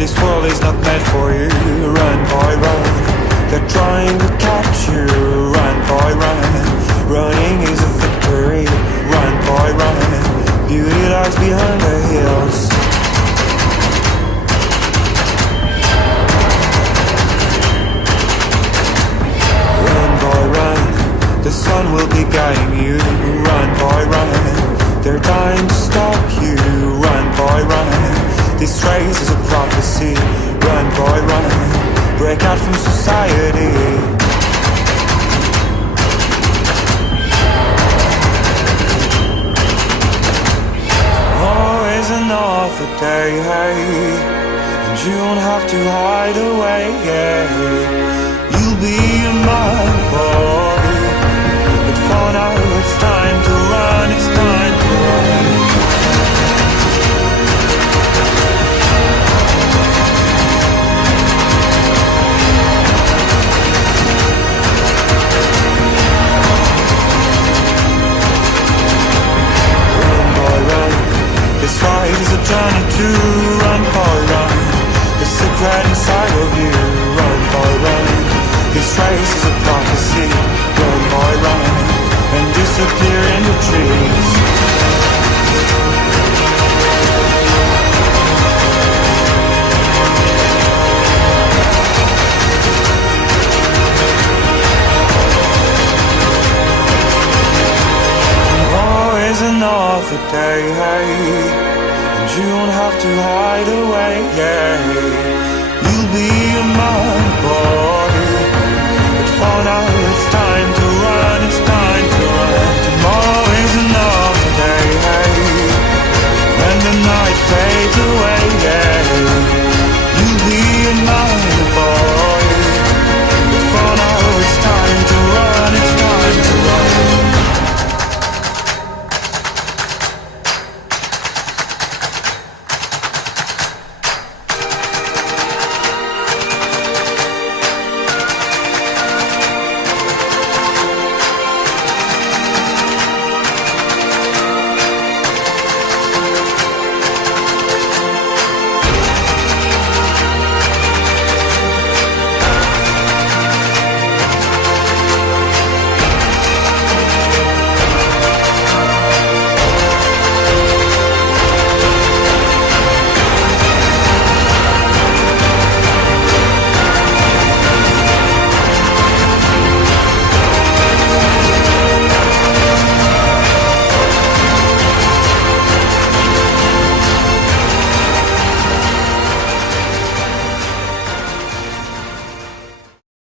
This world is not meant for you. Run, boy, run. They're trying to catch you. Run, boy, run. Running is a victory. Run, boy, run. Beauty lies behind the hills. Run, boy, run. The sun will be guiding you. Run, boy, run. They're trying to stop you. Run, boy, run. This race is a prophecy. Run, boy, run. Break out from society. Always another day, and you don't have to hide away. You'll be a man, boy. But for now it's time to run. It's time to run. This fight is a journey to run, boy, run. The secret inside of you. Run, boy, run. This race is a prophecy. Run, boy, run. And disappear in the trees. Always another day, and you don't have to hide away. You'll be a man, boy. But for now it's time to run. It's time to run. Tomorrow is another day, when the night fades away.